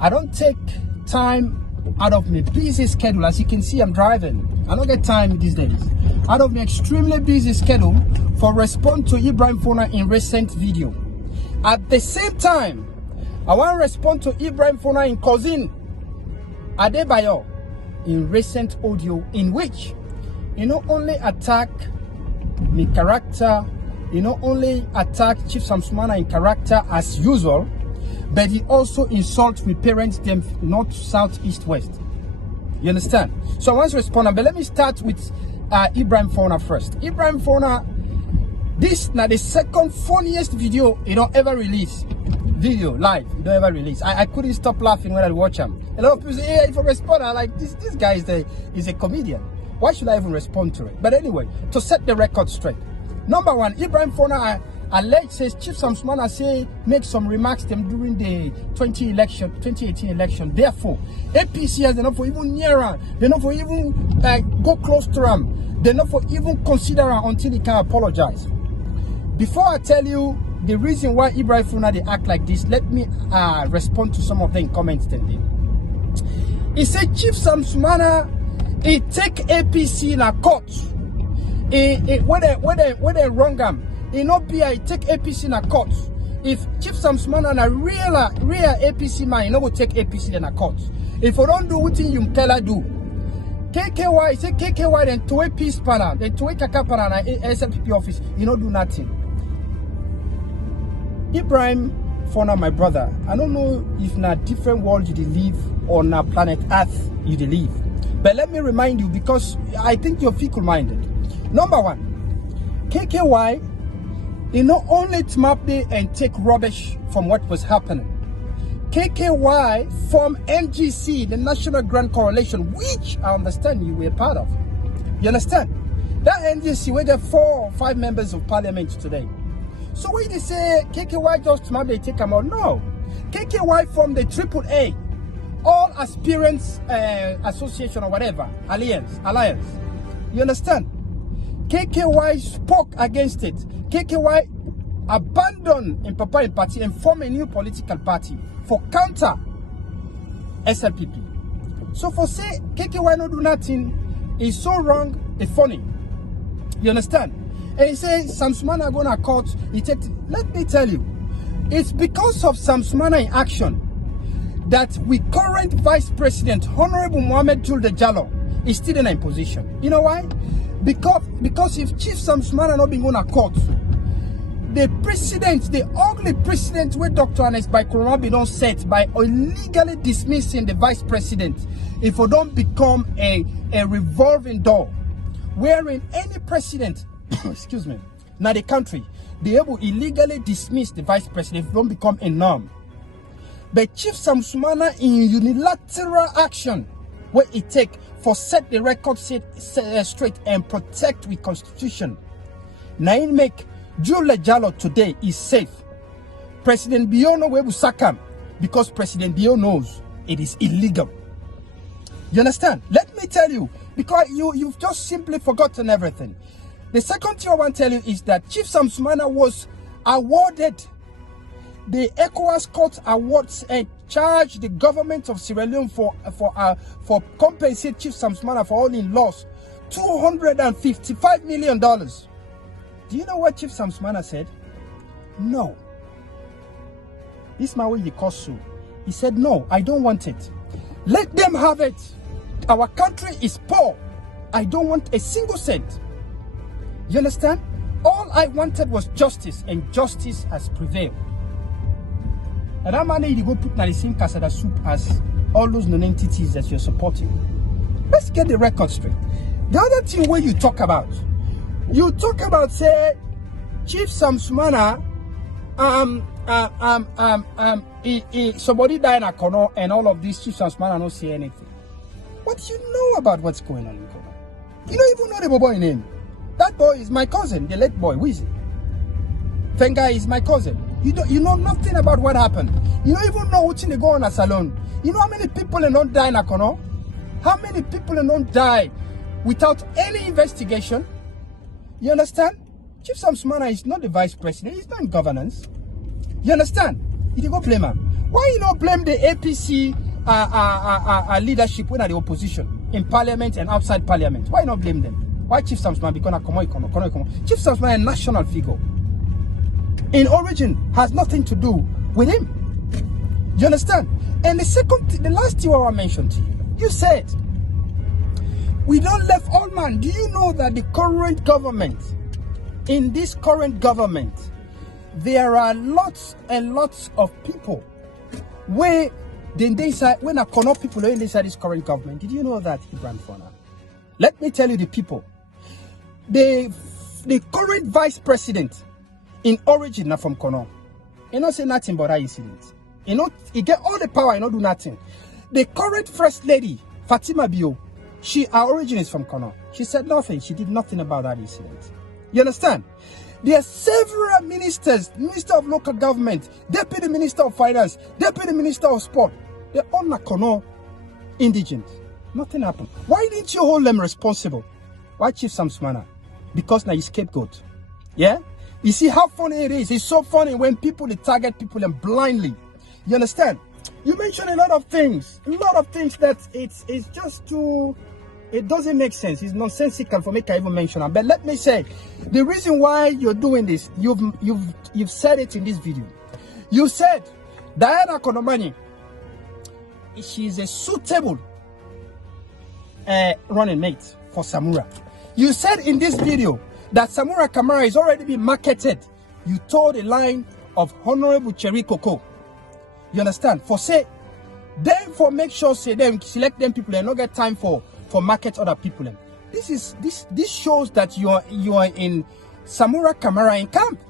I don't take time out of my busy schedule. As you can see, I'm driving. I don't get time these days. Out of my extremely busy schedule for respond to Ibrahim Fona in recent video. At the same time, I want to respond to Ibrahim Fona in cousin Adebayoh in recent audio, in which he not only attack my character, he not only attack Chief Samsumana in character as usual, but he also insults my parents, them north, south, east, west. You understand? So I want to respond, but let me start with Ibrahim Fona first. Ibrahim Fona, this now the second funniest video you don't ever release. Video live, you don't ever release. I couldn't stop laughing when I watch him. A lot of people say, hey, if I respond, I like this guy is a comedian. Why should I even respond to it? But anyway, to set the record straight. Number one, Ibrahim Fona alleged says Chief Samsumana say make some remarks them during the 2018 election. Therefore, APC has enough for even nearer. They're not for even go close to him. They're not for even consider him until he can apologize. Before I tell you the reason why Ibrahim Fona they act like this, let me respond to some of them comments today. He said Chief Samsumana he take APC in a court. When they wrong him, he not be I take APC in a court. If Chief Samsumana and a real APC man, he no go take APC in a court. If you don't do what you tell her do, KKY say KKY then to a peace panel, then to a kaka panel and SLPP office, you don't do nothing. Ibrahim Fona, my brother, I don't know if in a different world you live or na planet Earth you live. But let me remind you, because I think you're fickle-minded. Number one, KKY, they not only map there and take rubbish from what was happening. KKY from NGC, the National Grand Coalition, which I understand you were part of. You understand? That NGC, we get 4 or 5 members of parliament today. So when they say KKY just map, they take them out. No. KKY from the AAA, all aspirants association or whatever, alliance. You understand? KKY spoke against it. KKY abandoned in Papa party and formed a new political party for counter SLPP. So for say KKY no do nothing is so wrong, it's funny. You understand? And he says Samsumana gonna court. Let me tell you, it's because of Samsumana in action that we current Vice President Honorable Mohammed Julde Jallow is still in a position. You know why? Because if Chief Samsumana not being going to court, the precedent, the ugly precedent where Dr. Anes by Konomanyi don't set by illegally dismissing the Vice President, if we don't become a revolving door, wherein any president, excuse me, now the country, they will illegally dismiss the Vice President if we don't become a norm. But Chief Samsumana in unilateral action, what it take for set the record straight and protect the constitution. Now it make Julde Jallow today is safe. President Bio no will sack him because President Bio knows it is illegal. You understand? Let me tell you, because you've just simply forgotten everything. The second thing I want to tell you is that Chief Samsumana was awarded the ECOWAS Court Awards and charged the government of Sierra Leone for compensate Chief Samsumana for all in loss, $255 million. Do you know what Chief Samsumana said? No. This man will be cost you. He said, no, I don't want it. Let them have it. Our country is poor. I don't want a single cent. You understand? All I wanted was justice, and justice has prevailed. And that money you go put in the same casada soup as all those non-entities that you're supporting. Let's get the record straight. The other thing where you talk about say Chief Samsumana somebody died in a corner and all of these Chief Samsumana don't say anything. What do you know about what's going on in Kamara? You don't even know the boy name. That boy is my cousin, the late boy, Wheezy. Fenga is my cousin. You know nothing about what happened. You don't even know what's in the go on a salon. You know how many people don't die in a corner? How many people don't die without any investigation? You understand? Chief Samsumana is not the vice president. He's not in governance. You understand? You go blame him. Why you not blame the APC leadership when at the opposition in parliament and outside parliament? Why not blame them? Why Chief Samsumana become a Konomanyi? Chief Samsumana is a national figure. In origin, has nothing to do with him. You understand? And the last thing I mentioned to you, you said, we don't left all man. Do you know that the current government, in this current government, there are lots and lots of people where they say, when I connect people inside this current government, did you know that, Ibrahim? Let me tell you the people. The current vice president in origin not from Kono. You not say nothing about that incident. You know, he get all the power, you not do nothing. The current first lady, Fatima Bio, her origin is from Kono. She said nothing. She did nothing about that incident. You understand? There are several ministers, Minister of Local Government, Deputy Minister of Finance, Deputy Minister of Sport. They're all Kono indigent. Nothing happened. Why didn't you hold them responsible? Why Chief Samsumana? Because now you scapegoat. Yeah? You see how funny it is? It's so funny when people, they target people and blindly. You understand? You mentioned a lot of things that it's just too, it doesn't make sense. It's nonsensical for me to even mention them. But let me say, the reason why you're doing this, you've said it in this video. You said Diana Konomanyi, she's a suitable running mate for Samura. You said in this video that Samura Kamara is already being marketed. You told a line of Honorable Cherry Coco. You understand? For say, then for make sure say them select them people and not get time for market other people. This shows that you are in Samura Kamara in camp.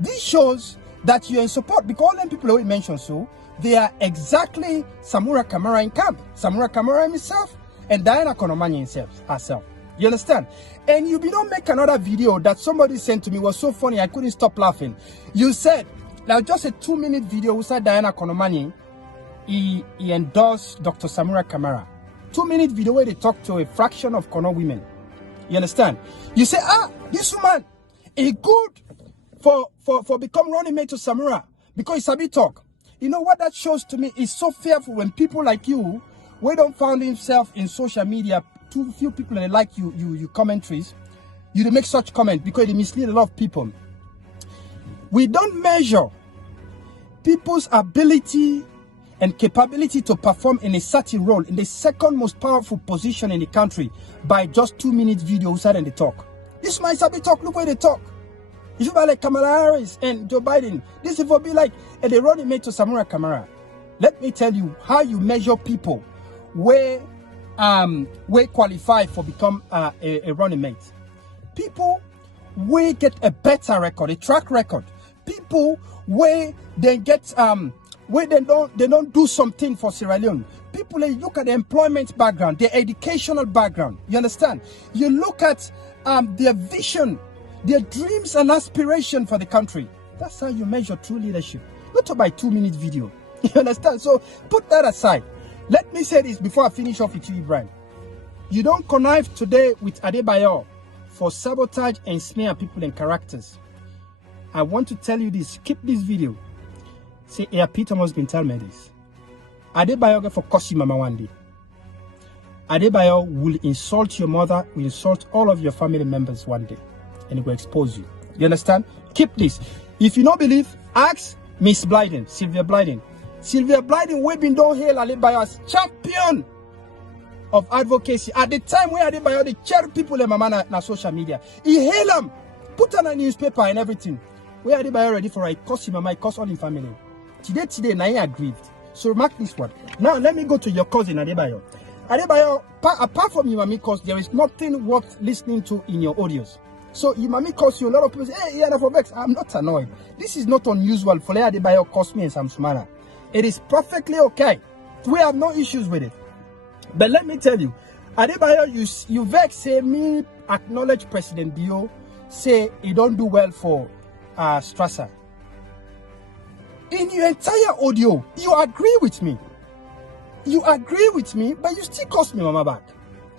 This shows that you're in support because all them people who mentioned so they are exactly Samura Kamara in camp. Samura Kamara himself and Diana Konomanyi herself. You understand? And you don't make another video that somebody sent to me was so funny I couldn't stop laughing. You said, now just a 2-minute video who said Diana Konomanyi, he endorsed Dr. Samura Kamara. 2-minute video where they talk to a fraction of Kono women. You understand? You say, this woman is good for become running mate to Samura because it's a bit talk. You know what that shows to me is so fearful when people like you, we don't find himself in social media, too few people that like you commentaries, you make such comment because they mislead a lot of people. We don't measure people's ability and capability to perform in a certain role in the second most powerful position in the country by just 2-minute videos and they talk. This might be talk, look where they talk. If you buy like Kamala Harris and Joe Biden, this will be like they running mate to Samura Kamara. Let me tell you how you measure people where qualify for become a running mate. People where get a better record, a track record. People where they get where they don't do something for Sierra Leone. People, they look at the employment background, their educational background. You understand? You look at their vision, their dreams and aspiration for the country. That's how you measure true leadership. Not by 2-minute video. You understand? So put that aside. Let me say this before I finish off with you, Ibrahim. You don't connive today with Adebayoh for sabotage and smear people and characters. I want to tell you this. Keep this video. Say, Aiah Peter must been telling me this. Adebayoh get for curse you mama one day. Adebayoh will insult your mother, will insult all of your family members one day. And it will expose you. You understand? Keep this. If you don't believe, ask Miss Blyden, Sylvia Blyden. Sylvia Blyden, we've been down here Adebayoh as champion of advocacy. At the time where Adebayoh, they chair people in mama na social media. He hail them, put on a newspaper and everything. Where Adebayoh ready for it, cost him mama, it cost all in family. Today, now he aggrieved. So mark this one. Now let me go to your cousin Adebayoh. Adebayoh, apart from your mommy cause, there is nothing worth listening to in your audios. So your mommy calls you, a lot of people say, hey, yeah, for vex. I'm not annoyed. This is not unusual for Adebayoh cost me and Samsumana. It is perfectly okay. We have no issues with it. But let me tell you, Adebayoh, you vex say me acknowledge President Bio, say he don't do well for Strasser. In your entire audio, you agree with me. You agree with me, but you still cost me mama back.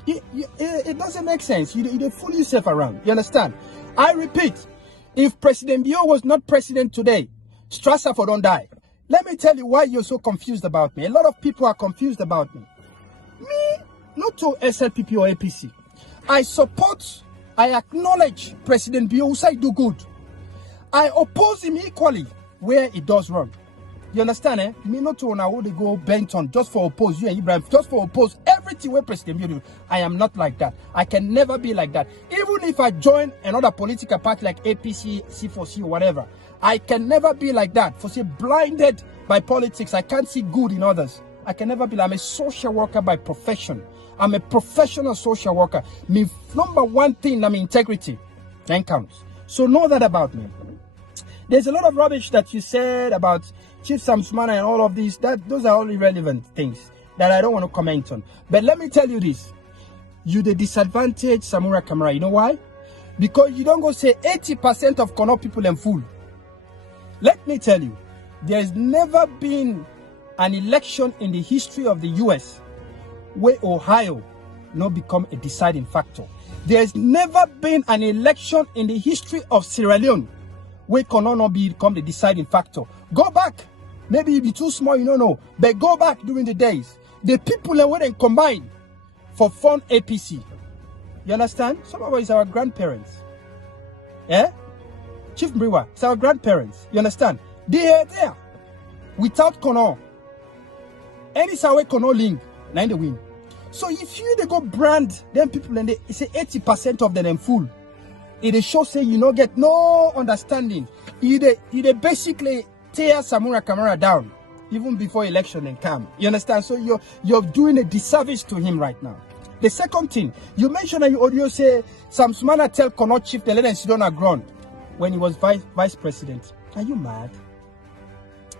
It doesn't make sense. You fool yourself around. You understand? I repeat, if President Bio was not president today, Strasser for don't die. Let me tell you why you're so confused about me. A lot of people are confused about me. Me, not to SLPP or APC. I acknowledge President Biosai do good. I oppose him equally where he does wrong. You understand, eh? Me not to now they go bent on just for oppose you and Ibrahim, just for oppose everything where President Biosai do. I am not like that. I can never be like that. Even if I join another political party like APC, C4C or whatever, I can never be like that. For say blinded by politics, I can't see good in others. I can never be. I'm a social worker by profession. I'm a professional social worker. My number one thing, I'm integrity. Then counts. So know that about me. There's a lot of rubbish that you said about Chief Samsumana and all of these. Those are all irrelevant things that I don't want to comment on. But let me tell you this. You the disadvantaged Samura Kamara. You know why? Because you don't go say 80% of Kono people and fool. Let me tell you, there's never been an election in the history of the US where Ohio not become a deciding factor. There's never been an election in the history of Sierra Leone where Kono not become the deciding factor. Go back. Maybe you be too small, you don't know. But go back during the days. The people that went and combined for fund APC. You understand? Some of us are our grandparents. Yeah? Chief Mriwa, it's our grandparents. You understand? They are there. Without Kono. Any Sawe Kono link, now they win. So if you they go brand, then people and they say 80% of them fool. It shows say you don't get no understanding. You basically tear Samura Kamara down even before election and come. You understand? So you're doing a disservice to him right now. The second thing, you mentioned that you audio say Samsumana tell Kono chief the let sit on a ground when he was vice president. Are you mad?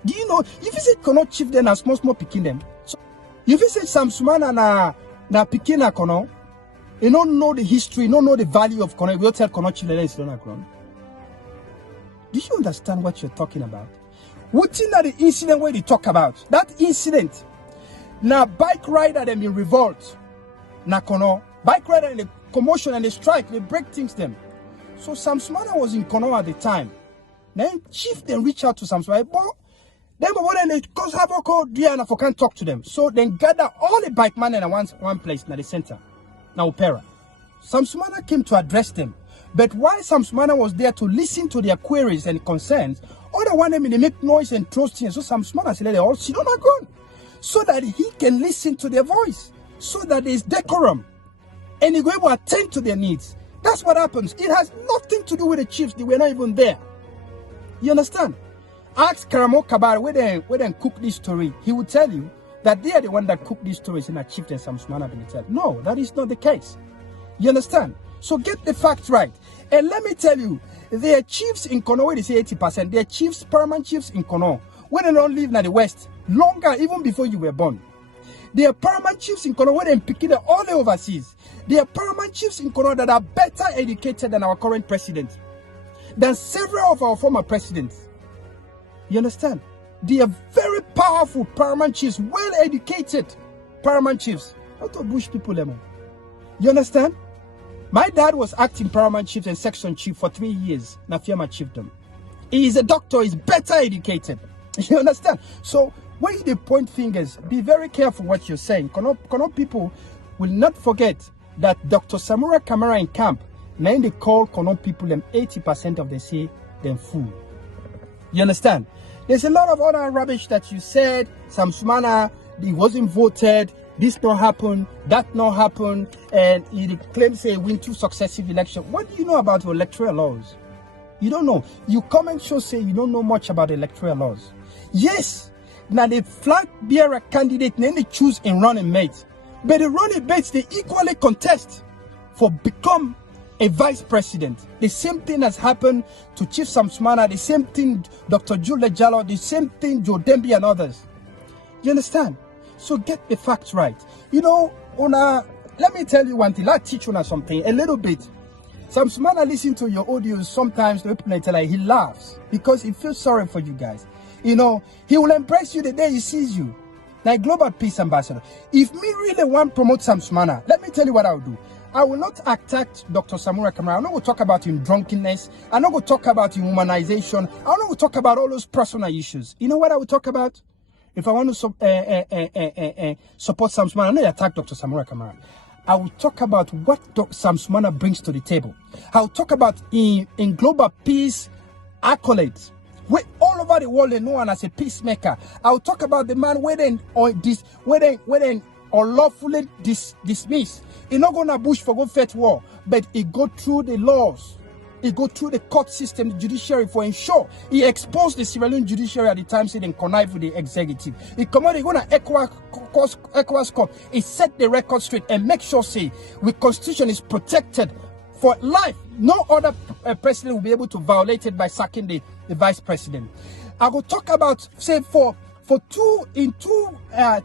Do you know if you say Kono chief then a small picking them? So if you say Samsumana na picking a Kono, you don't know the history, you don't know the value of Kono, you will tell Kono chief the let sit on a ground. Do you understand what you're talking about? What's in the incident where they talk about? That incident. Now bike rider them in revolt. Na Kono. Bike rider in the commotion and the strike, they break things them. So Samsumana was in Kono at the time. Then chief then reach out to Samsumana. Then they cause havoc and I can't talk to them. So then gather all the bike men in one place in the center. Now Opera. Samsumana came to address them. But while Samsumana was there to listen to their queries and concerns, other one them they make noise and throw things. So Samsumana said they all sit on a ground. So that he can listen to their voice. So that there is decorum. And he go able to attend to their needs. That's what happens. It has nothing to do with the chiefs. They were not even there. You understand? Ask Karamo Kabar where they cook this story. He will tell you that they are the one that cooked these stories in a chief and Samsumana didn't tell. No, that is not the case. You understand? So get the facts right. And let me tell you, there are chiefs in Kono where they say 80%. There are chiefs, paramount chiefs in Kono where they don't live in the West longer even before you were born. There are paramount chiefs in Kono where they pick it all the overseas. There are paramount chiefs in Kono that are better educated than our current president, than several of our former presidents. You understand? They are very powerful paramount chiefs, well educated paramount chiefs. Not to bush people lemon. You understand? My dad was acting paramount chief and section chief for 3 years. Nafiama chiefdom. He is a doctor, he's better educated. You understand? So when you point fingers, be very careful what you're saying. Kono people will not forget that Dr. Samura Kamara in camp, now they call Kono people them 80% of they say them fool. You understand? There's a lot of other rubbish that you said. Samsumana, he wasn't voted. This not happen, that not happen, and he claims say win 2 successive elections. What do you know about electoral laws? You don't know. You come and show say you don't know much about electoral laws. Yes, now the flag bearer candidate then they choose in running mates, but the running mates they equally contest for become a vice president. The same thing has happened to Chief Samsumana, the same thing Dr. Julia Jallo, the same thing Joe Demby and others. You understand? So get the facts right. You know, let me tell you one thing. I'll teach you something a little bit. Samsumana listen to your audios sometimes. The people tell he laughs because he feels sorry for you guys. You know, he will embrace you the day he sees you. Like Global Peace Ambassador. If me really want to promote Samsumana, let me tell you what I'll do. I will not attack Dr. Samura Kamara. I'm not going to talk about him drunkenness. I'm not going to talk about him humanization. I'm not going to talk about all those personal issues. You know what I will talk about? If I want to support Samsumana, I'm not attack Dr. Samura Kamara. I will talk about what Samsumana brings to the table. I will talk about in global peace accolades. Where all over the world they know him as a peacemaker. I will talk about the man where they unlawfully dismissed. He not gonna bush for go fight war, but he go through the laws. He go through the court system, the judiciary for ensure he exposed the Sierra Leone judiciary at the time, saying connive with the executive. He come out, he gonna ECOWAS court. He set the record straight and make sure say the constitution is protected for life. No other president will be able to violate it by sacking the vice president. I will talk about say for two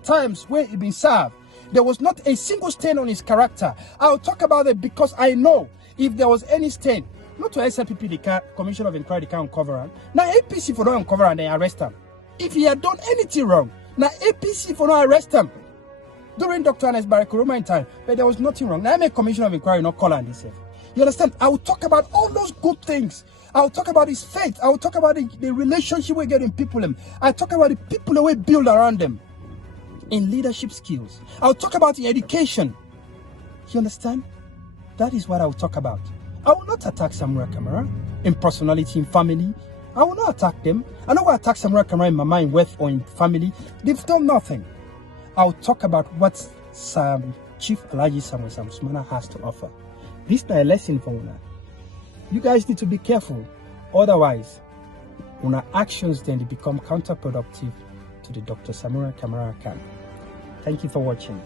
times where he been served, there was not a single stain on his character. I'll talk about it because I know if there was any stain, not to SLPP, the Commission of Inquiry, they can't uncover him. Now APC for not uncover and they arrest him. If he had done anything wrong, now APC for not arrest him. During Dr. Anes Barack time, but there was nothing wrong. Now I make Commission of Inquiry not call on this. You understand? I will talk about all those good things. I will talk about his faith. I will talk about the relationship we get in people. I talk about the people that we build around them in leadership skills. I will talk about the education. You understand? That is what I will talk about. I will not attack Samura Kamara in personality, in family. I will not attack them. I don't want to attack Samura Kamara in my mind, wealth, or in family. They've done nothing. I will talk about what Chief Alhaji Samsumana has to offer. This is a lesson for Una. You guys need to be careful. Otherwise, Una actions then become counterproductive to the Dr. Samura Kamara camp. Thank you for watching.